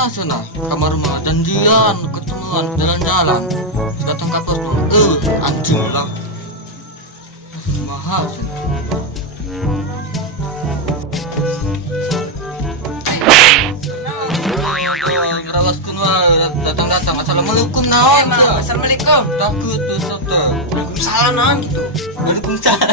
Masa nah, kamar rumah janjian, ketemuan, jalan-jalan. Datang ke pos tuh, anjing lah. Mahal sih. Ngerawas kunwa datang-datang. Assalamualaikum naon. Assalamualaikum. Takut tuh soto. Waalaikumsalam naon gitu. Waalaikumsalam.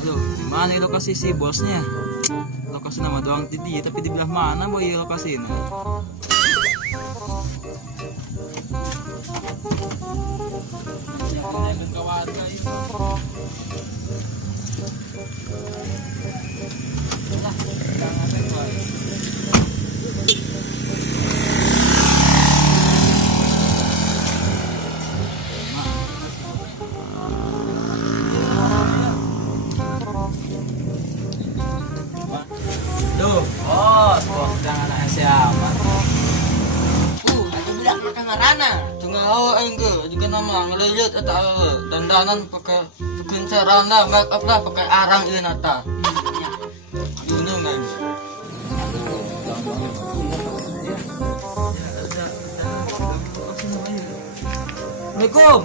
Halo, di mana lokasi si bosnya? Lokasi nama doang di dia, tapi di belah mana boy lokasinya? Tuh, bos jangan anak siapa? Ada budak makan ngarana. Tengah awak enggak juga nama ngelilit atau dandanan pakai bikin sarana make up lah pakai arang ini nata. Ini nggak. Assalamualaikum.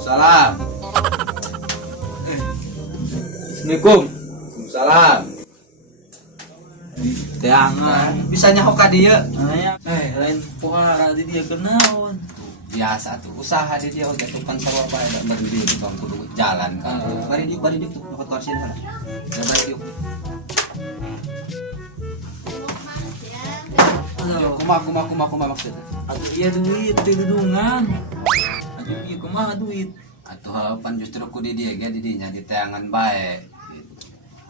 Salam. Assalamualaikum. Salam. Jangan. Bisa nyahok ka dieu. Lain pohara di dia kenaon. Biasa tuh usaha di dia jatuhkan sarua bae da berdiri di bangku kudu jalan kan. Bari diuk tuh dapat warsin sana. Da bari diuk. Halo. Kumaha maksudnya. Aduh iya duit, tidudungan. Aduh iya kumaha duit. Atuh pan justru ku di dia ge di dinya di teangan bae.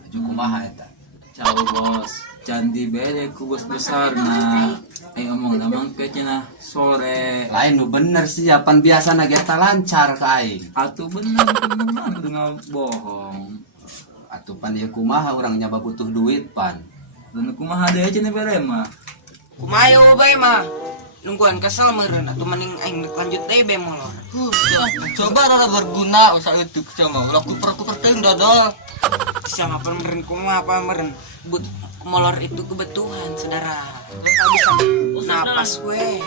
Aju kumaha eta. Ciao bos. Candi bere ku bos besar na. Ngomong namang ke cenah sore. Lain nu bener sih pan biasana ge ta lancar ka aing. Atuh bener dengan bohong. Atuh pan ieu kumaha urang nyaba butuh duit pan. Dan kumaha deui cenah bere mah. Kumayo bae mah. Nungguan kesel meureun atuh mending aing lanjut deui be molor. Coba rada berguna usah itu sama. Ulah kuper teuing dodol. Sama pemeren kumaha pemeren. Molor itu kebutuhan saudara. Enggak bisa napas we.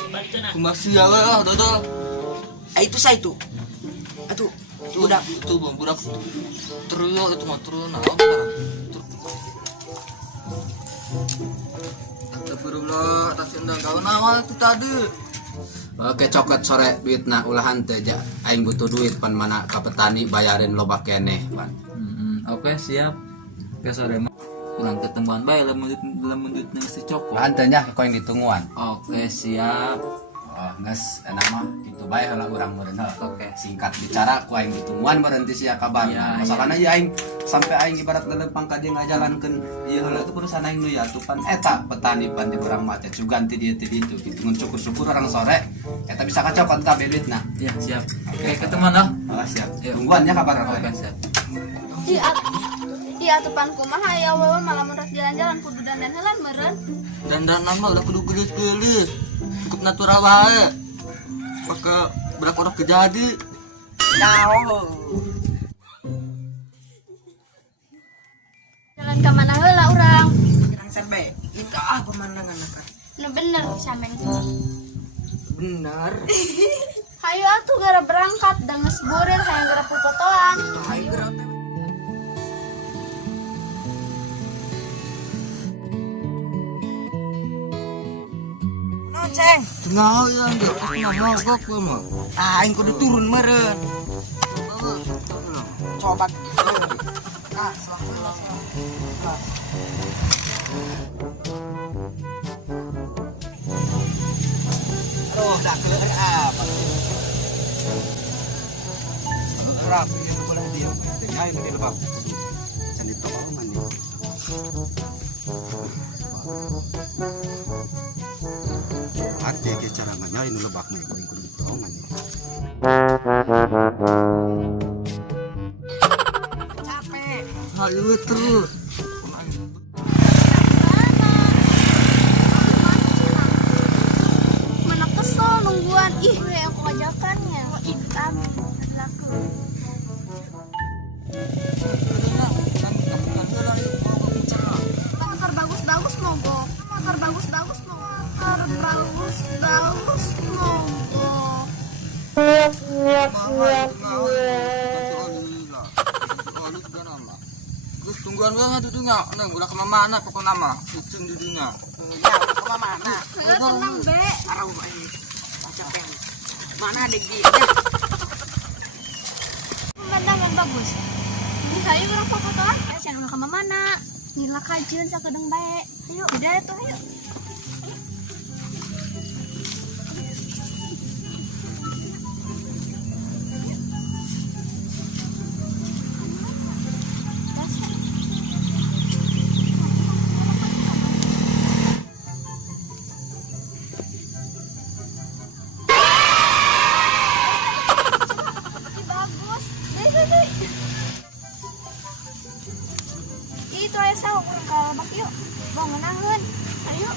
Kumasia we lah dodol. Itu saya itu. Atuh budak Itu bang budak trio itu mah trio nah apa? Astagfirullah atas endang kawan awal itu tadi. Oke coklat sore duitna ulahan teh ja aing butuh duit pan mana ka petani bayarin loba keneh pan. Oke siap. Ke sore mah urang ketemuan bae lamun duit si cokot. Ulahan teh nya koeng ditungguan. Oke siap. Oh geus enak mah kitu bae heula urang meureun heuh. Oke. Singkat bicara ku aing ditungguan berhenti sia kabar. Iya, Masalahna ieu aing sampai aing ibarat leulepang ka dieu ngajalankeun ieu heula teh perusahaan aing nu ya tuh pan eta petani pan di urang mah teh ganti dieu teh ditu kitu ngun syukur-syukur orang sore eta bisa kacokot kabeh duitna. Ya siap. Oke ketemuan dah. Oh siap. Iya. Tungguan nya kabar Oke apa. siap. Iya atupan kumaha ya wewe malah menurut jalan-jalan kudu dandan heula meureun. Dan nama udah kudu gelis-gelis. Cukup natural wae. Pakai berak orang kejadi. tahu. Jalan ka mana heula urang? Yang serbe. Itu pemandangan apa? Nu bener sameng. Bener. Hayu atuh gara berangkat da geus burir hayang gara pupotoan. Hai gerak. Ceng, Tengah ya enggak mau gok mah. aing kudu turun meureun. Coba. Salah. Aduh, dak keur apa? Rapi itu boleh dia. Tengah ini lebak. Candi toko mandi. Hati ke cara mandi. nya ini lebak mah ko ingkun ditongan. Capek. Hayu terus. Mana kesel nungguan. Ih, aku ngajakannya. Ih, kami laku. Motor bagus-bagus mogok. Motor bagus-bagus mogok. Motor bagus-bagus mogok. Terus tungguan banget dudunya, neng udah kemana pokok nama, kucing dudunya. Ya, ke mana? Enggak tenang, Be. Arau ini. Capek. Mana adek dia? Pemandangan bagus. Ini kayu berapa fotoan? Jangan ke mana? Nila kajian sakedeng bae. Ayo, udah tuh ayo. Bagus. Deh. Itu aja saya kurang kalabak yuk. Bangun angun. Ayo.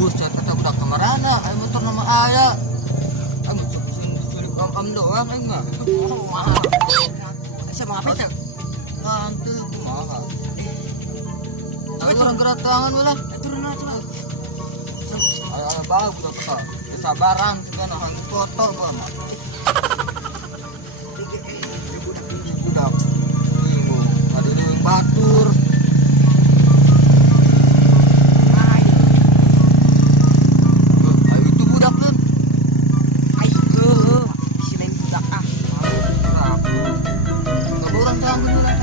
Bus saya kata udah kemarana, ayo motor nama ayah. Ayo sulit am doang ayo mah. Saya mau apa itu? Nanti kumaha. Ayo orang gerak tangan ulah. Turun aja. Ayo bagus udah peka. Kesabaran segala hang foto gua mah. Budak. Bingung. Ada yang batur. Ayo itu budak kan. Ayo. Si lain budak ah. Enggak orang tangan ulah.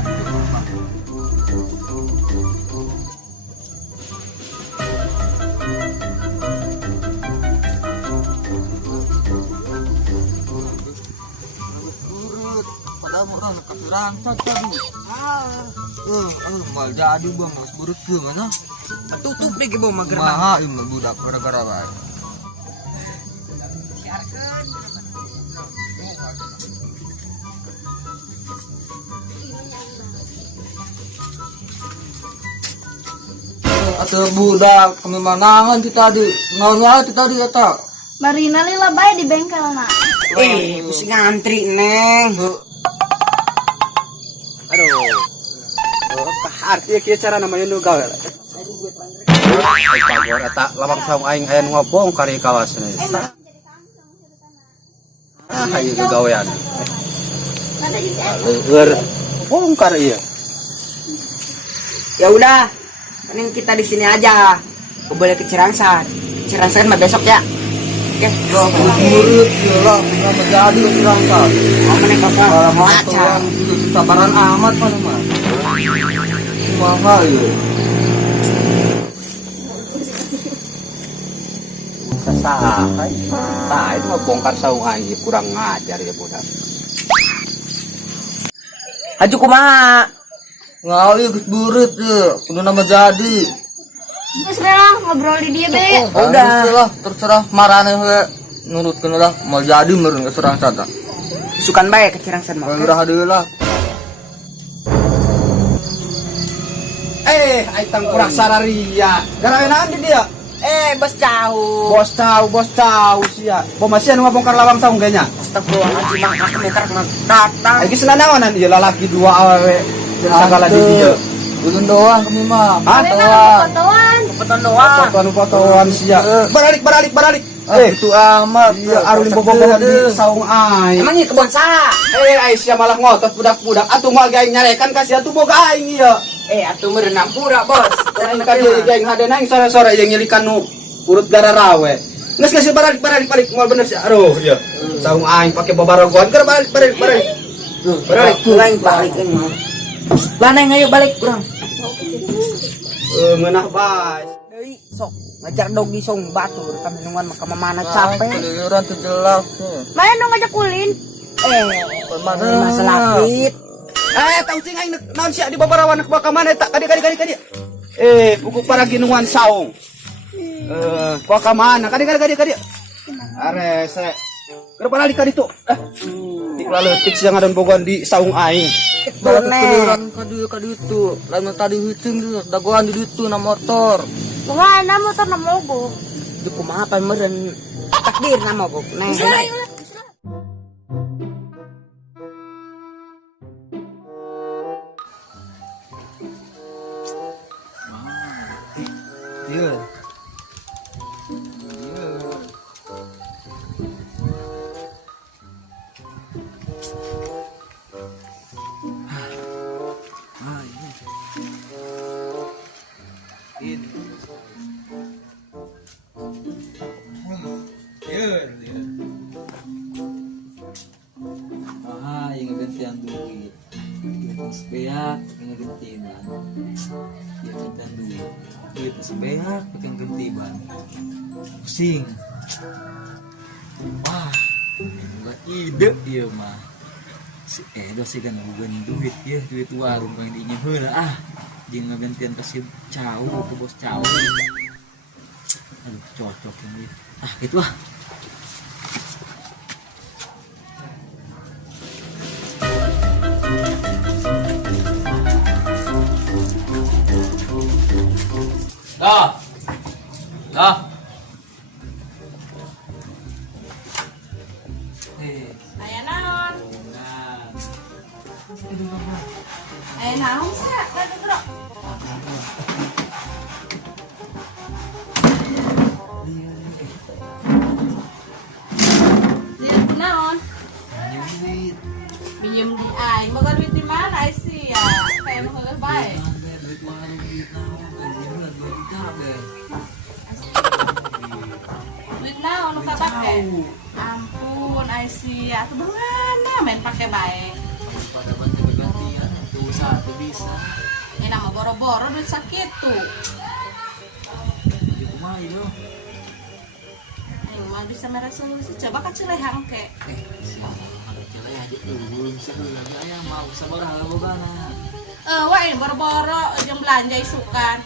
Padahal orang kekerasan tadi. Mal jadi bang, mas buruk ke mana? Tutup deh gebong mager banget. Maha ini budak gara-gara baik. Atau budak kami manangan ti tadi, ngawan ti tadi eta. Marina lila bae di bengkel nak. Mesti ngantri neng. Aduh. Artinya kieu cara namanya nu gawe. Pagor eta lawang saung aing aya nu ngobong kari kawasan ieu. Hayu nu gawean. Leur bongkar ieu. Ya udah, mending kita di sini aja. Aku boleh ke Cirangsan. Cirangsan mah besok ya. Oke, Murid lah, nggak menjadi serangkat. mau meneng bapak mau aca. Sabaran amat mana mah. Mahal ya. Sasakai. Tah itu mah bongkar saung aing kurang ngajar ya budak. Haju kumaha? Ngawi geus burit ya, kudu nama jadi. Terus lah ngobrol di dia be. Udah. Lah, terserah marane we. Nurutkeun lah, mau jadi meureun geus serangkat. Sukan bae ke Cirangsan mah. Gerah deui lah. Aing tang kurang sararia. Garaweunaan di dia. Bos jauh. Bos tahu sia. Bomasian mah bongkar lawang saung ganya. Astagfirullahaladzim, mang aku bongkar datang. Aing geus nanaonan ieu lalaki dua awewe. Jeung sagala di dieu. Ulun doang kami mah. Hah? Fotoan. Kebetulan doang. Fotoan sia. Balik. Itu amat. Iya arulin bobogohan di saung aing. Emang ini kebon sa? Aisyah malah ngotot budak-budak. Atuh moal aing nyarekan kasih atuh boga aing ieu. Atuh merenang pura bos. Lain ka dieu aing hadena aing sore-sore yang nyilikan nu urut gara rawe. Geus kasih balik moal bener sih. Aduh ieu. Saung aing pake babarogohan keur balik. Balik ini. Lanai ngayo balik kurang. Ngenah bas. Deui sok ngajar dogi song batur kami nungan maka mamana capek. Keliuran tuh jelas. Mana dong ngajak ulin? Masalah fit. Tahu cing aing naon sia di babarawan nak ka mana tak kadi. Buku para ginuan saung. Kuah ka mana kadi. Are se. Keur balik ka ditu. Dikla leutik siang adon bogohan di saung aing. Keliuran kadi itu. Lalu tadi hicing tuh dagoan di itu na motor. Mana motor na mogok? Di kumaha pa meureun takdir na mogok. Neng. Ieu. Yang gantian duit. Mas beak yang gantian. Ya gantian duit. Duit mas beak yang gantian. Pusing. Wah, enggak ide ieu mah. Si Edo sih kan bukan duit ya, duit warung yang dinya heula ah. Jeung ngagantian kasih cau ke bos cau. Aduh, cocok ini. Ah, gitu ah. Dah. Aya naon? Nah. Aya naon sa? Kado bro. Lihat naon? Minjem di aing. Boga duit di mana ai sih ya? Kayak mau geus bae. Duit naon nu kabake? Ampun ai sih ya. Tuh mana main pake bae. Pada bantu bergantian itu satu bisa. Ini nama boro-boro duit sakit tuh. Di rumah itu. Aing mah bisa meresolusi coba kacelehang ke. Ada cewek aja belum sebelah lagi ayam mau sabar hal bogana. Wah ini boro-boro yang belanja isukan.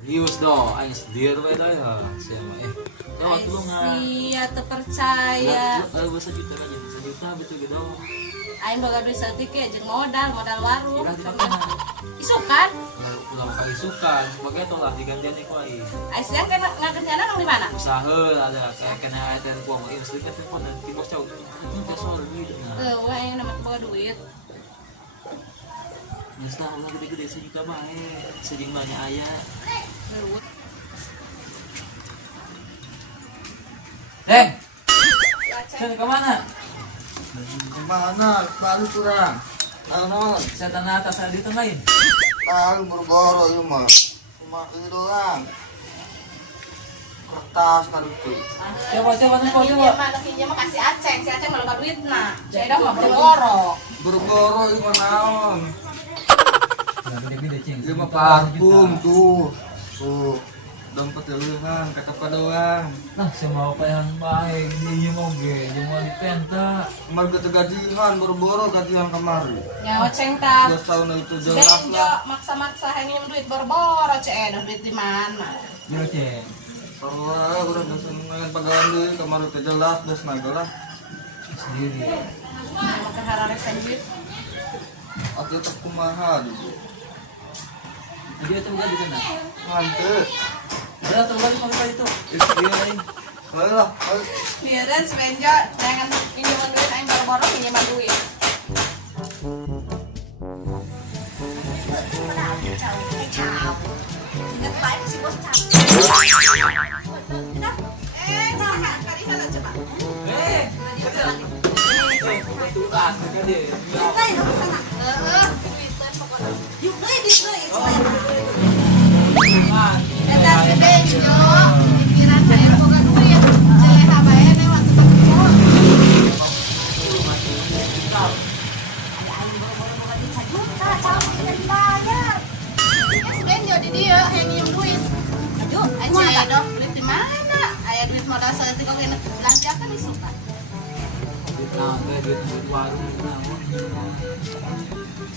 Rius do, aing sedir bae dah ya. Siapa Yo tulung Iya terpercaya. Kalau sejuta aja, sejuta betul gitu. Aing boga duit saeutik ya jeung modal warung. Udah kita kan. Isukan. Ulang kali sukan sebagai tolak digantian ku aing. Aing siang kan ngakerjana nang di mana? Usaha ada kayak kena ada kuang ieu sedikit telepon dan di bos cau. Itu soal duit nah. Wah aing nama boga duit. Nyesta Allah gede-gede sejuta bae. Sejing banyak aya. Saya ke mana? Mana? Baru kurang. Naon? Saya tanah atas saya ditengahin. Tahu boro-boro ieu mah. Cuma ieu doang. Kertas kan itu. Coba nempo coba. Iya mah pinjam mah kasih Aceng, si Aceng mah loba duitna. Saya dah mah boro-boro. Boro-boro ieu mah naon? Gede-gede cing. Ieu mah parfum tuh. Tuh. Dompet deulehan, kakak doang. Nah, saya mau yang baik, dia mau ge, dia mau dipenta. Kemarin kita gajian, boro-boro gajian kemarin. Nyawa Ceng tah. 2 tahun itu jelas Benjo lah. maksa-maksa hanya duit boro-boro ada duit di mana? Iya cing. Soalnya udah dosen main pagawan deui kemarin teh jelas dos nagelah. Sendiri. Makan harare duit. Atuh teh kumaha juga. Dia tuh gak dikena. Mantep. Ada tuh lagi kalau itu. Iya lain. Ayolah, ayo. Biaran si Benjo jangan pinjaman duit aing boro-boro pinjaman duit. Ingat baik si bos cap. Jangan kali sana coba. Itu ah, dia. Eta si Benjo, pikiran saya boga duit. Celeha bae mah waktu ketemu. Nah, duit warung naon.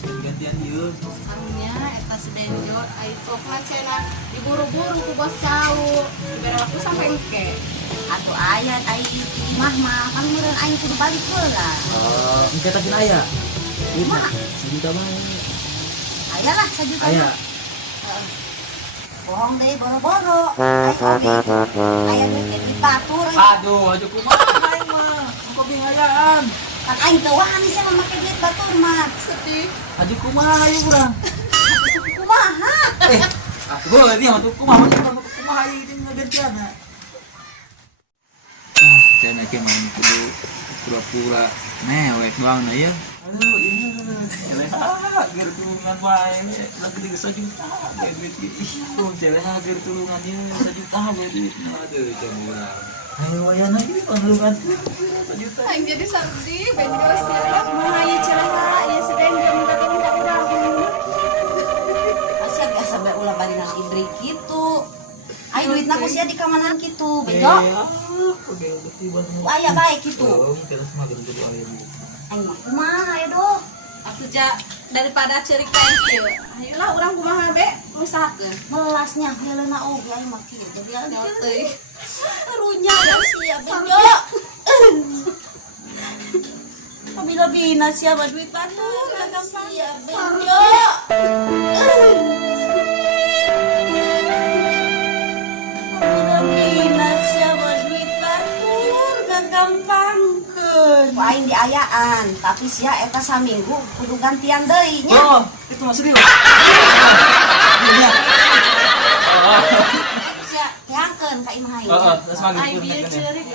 Gantian ieu. Karunya eta sedenjot ai tokna cenah diburu-buru ku bos cau. Dibere waktu sampai engke. Atuh aya ai mah kan meureun aing kudu balik heula. Engke teh aya. Duitna 1 juta bae. Aya lah 1 juta. Aya. Bohong deh boro-boro. Aya duit di batur. Aduh, aja kumaha aing mah. Engko bingayaan. Kan aing teu wani sih make duit batur mah. Sedih. Aja kumaha ieu urang. Kumaha? Aku boleh dia mah kumaha ieu gantianna. Cenah ke main kudu pura-pura mewek doang na ya. Aduh, iya. Eleha, geus tulungan bae. Lagi di 1 juta. Duit ih, eleha geus tulungan ieu 1 juta bae duit. Aduh, coba. Ayo wayana ieu tulungan 1 juta. Aing jadi sedih, benjos ya. Mah aya cenah aya sedenjot minta urang. Asa biasa bae ulah baringan idrik kitu. Ai duitna ku sia di kamanan kitu, bejo. Aya bae kitu. Terus mah gede aya. Aing mah kumaha aya Atuh ja daripada cerik lain kieu. Ayolah urang kumaha be usahakeun. melasnya heulena oge aing mah kieu jadi Nyawa alkeun. teuing. Runya da sia bejo. Bila-bila siapa duit batur gampang sia bejo. Bila-bila siapa duit batur gampangkeun. Ku aing diayaan, tapi sia eta saminggu kudu gantian deui nya. Oh, itu mah serius. Iya. Sia teangkeun ka imah aing. Heeh, terus mah Ai bieu cerik